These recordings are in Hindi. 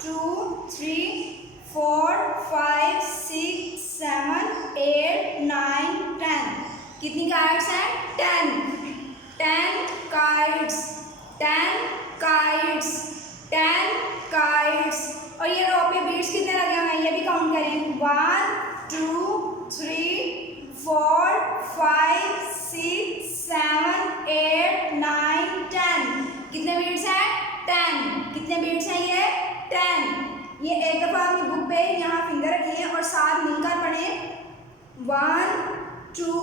2 3 4 5 6 7 8 9 10। कितनी काइट्स हैं? 10। 10 काइट्स, 10 काइट्स, 10 काइट्स। और ये रो पे बीड्स कितने लगे हुए हैं ये भी काउंट करें। 1 2 3 4 5 6 7 8 9 10। कितने बीड्स हैं? 10। कितने बीड्स हैं ये? 10। ये एक दफा अपनी बुक पे यहाँ फिंगर रखिए और साथ मिलकर पढ़ें। 1 2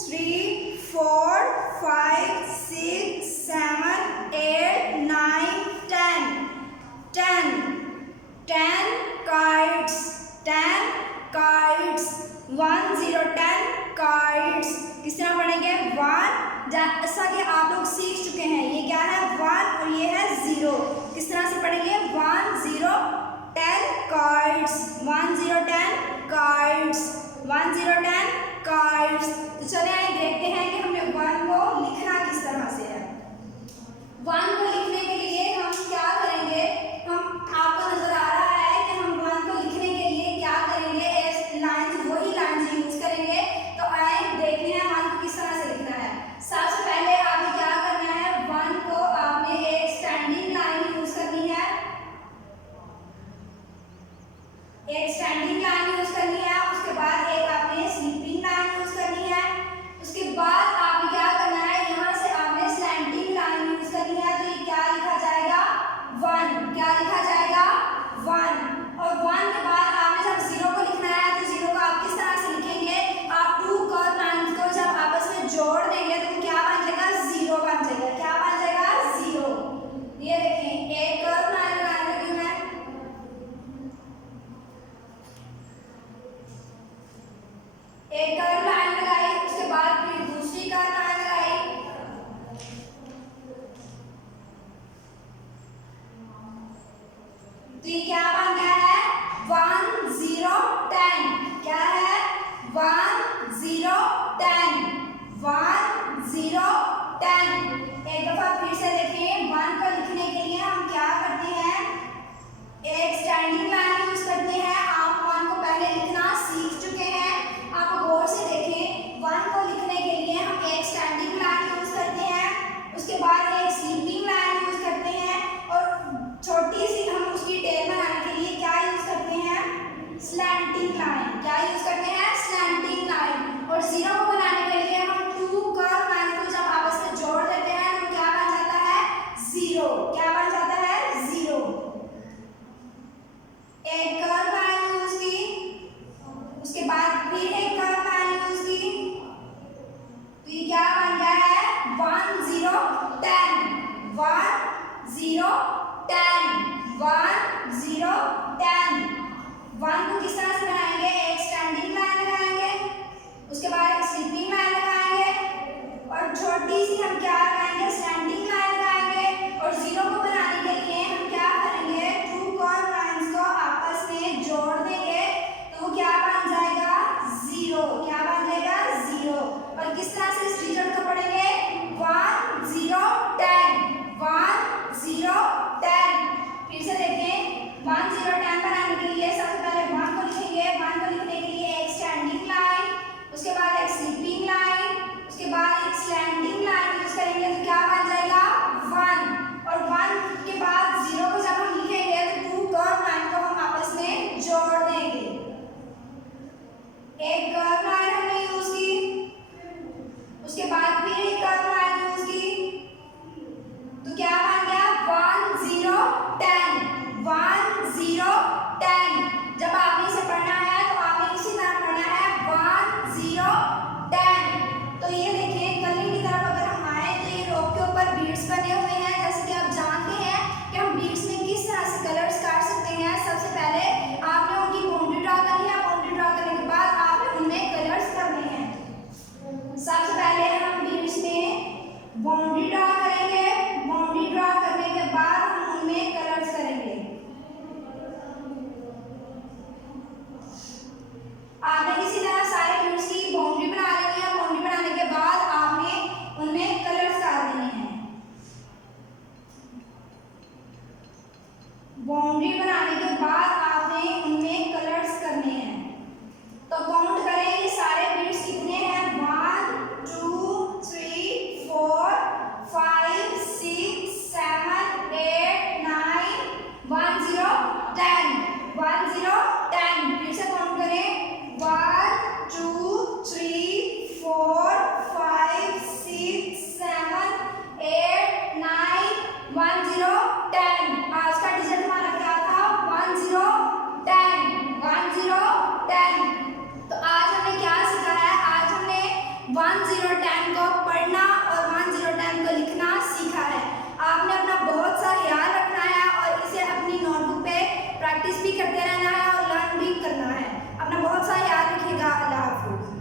3 4 5 6 7 8 9 10। 10 10 kites, 10 kites, 1 0 10 kites। किस तरह पढ़ेंगे? 1, जैसा कि आप लोग सीख चुके हैं, ये क्या है? 1 और ये है 0। किस तरह से पढ़ेंगे? 1 0 10 kites, 1 0 10 kites, 1 0 10 kites। तो चलिए आइए देखते हैं कि हमने 1 को लिखना किस तरह से है। 1 को लिखने के लिए हम क्या करेंगे? आपको नजर आ रहा है कि हम 1 को लिखने के लिए क्या करेंगे? वही लाइन्स यूज करेंगे। तो आए देखते हैं 1 को किस तरह से लिखना है। सबसे पहले आपने क्या करना है? 1 को आपने एक स्टैंडिंग लाइन यूज करनी है, एक स्टैंडिंग लाइन यूज करनी है। उसके बाद एक आपने स्लीपिंग लाइन यूज करनी है। उसके बाद आपने क्या करना है? यहाँ से आपने स्लैंटिंग लाइन यूज करनी है। तो ये क्या लिखा जाएगा? 1। क्या लिखा जाएगा? 1। और 1 के बाद आपने जब 0 को लिखना है तो 0 को आप किस तरह से लिखेंगे? आप 2 कर्व लाइंस को जब आपस में जोड़ देंगे तो क्या बन जाएगा? 0 बन जाएगा। क्या बन जाएगा? 0। ये देखें, एक कर्व लाइन लगाने लगी मैं, एक कर्व लाइन लगाई, उसके बाद फिर दूसरी कर्व लाइन लगाई, तो ये क्या बन गया है? 1 0 10। क्या है? 1 0 10, 1 0 10। एक दफा फिर से देखें, 1 को लिखने के लिए हम क्या करते हैं? एक स्टैंडिंग लाइन यूज करते हैं। आप 1 को पहले लिखना सीख चुके हैं। आप गौर से देखें, 1 को लिखने के लिए हम एक स्टैंडिंग लाइन यूज करते हैं, उसके बाद एक स्लीपिंग लाइन यूज करते हैं, और छोटी सी हम उसकी टेल बनाने के लिए क्या यूज करते हैं? Slanting line. क्या यूज करते हैं? Slanting line. और 0 को बनाने के लिए हम 2 कर्व लाइन को जब आपस में जोड़ देते हैं तो क्या बन जाता है? 0। क्या बन जाता है? 0। एक कर्व लाइन यूज की, उसके बाद फिर एक कर्व लाइन यूज की, तो ये क्या बन गया है? 1 0 10, 1 0 10, 1 0 10। 1 को किस तरह से बनाएंगे? एक स्टैंडिंग लाइन लगाएंगे, उसके बाद एक स्लीपिंग लाइन लगाएंगे, और छोटी सी हम क्या लगाएंगे? स्टैंडिंग लाइन लगाएंगे। और 0 को बनाने के लिए हम क्या करेंगे? 2 कर्व लाइंस को आपस में जोड़ देंगे, तो वो क्या बन जाएगा? 0। क्या बन जाएगा? 0। और किस तरह से इस डिजिट को पढ़ेंगे? 1 0 10, 1 0 10। फिर से देखें, 1 0 10 बनाने के लिए सबसे पहले 1 को लिखेंगे। 1 को लिखने के लिए एक स्टैंडिंग लाइन, उसके बाद एक स्लीपिंग लाइन, उसके बाद एक स्लैंटिंग लाइन यूज करेंगे, तो क्या बन जाएगा? 1। और 1 के बाद 0 को जब हम लिखेंगे तो 2 कर्व लाइन को हम आपस में जोड़ देंगे। एक कर्व लाइन हमने यूज की, उसके बाद फिर एक कर्व लाइन यूज की, तो क्या बन गया? 1 0 10, 1 0 10। जब आपने इसे पढ़ना है तो आपने इसी तरह पढ़ना है, 1 0 10। तो ये देखिए, कलिंग की तरफ अगर हम आए तो ये रोप के ऊपर बीड्स बने हुए हैं। जैसे कि आप जानते हैं कि हम बीड्स में किस तरह से कलर्स काट सकते हैं। सबसे पहले आपने उनकी बाउंड्री ड्रा करनी है, बाउंड्री ड्रा करने के बाद आपने उनमें कलर्स करने हैं। सबसे पहले हम बीड्स में बाउंड्री ड्रा करेंगे, बाउंड्री ड्रा करने के बाद हम उनमें कलर्स करेंगे। आपने किसी तरह सारे बीड्स की बाउंड्री बना लेनी है। बाउंड्री बनाने के बाद आपने उनमें कलर्स डाल देने हैं। बाउंड्री बनाने बाद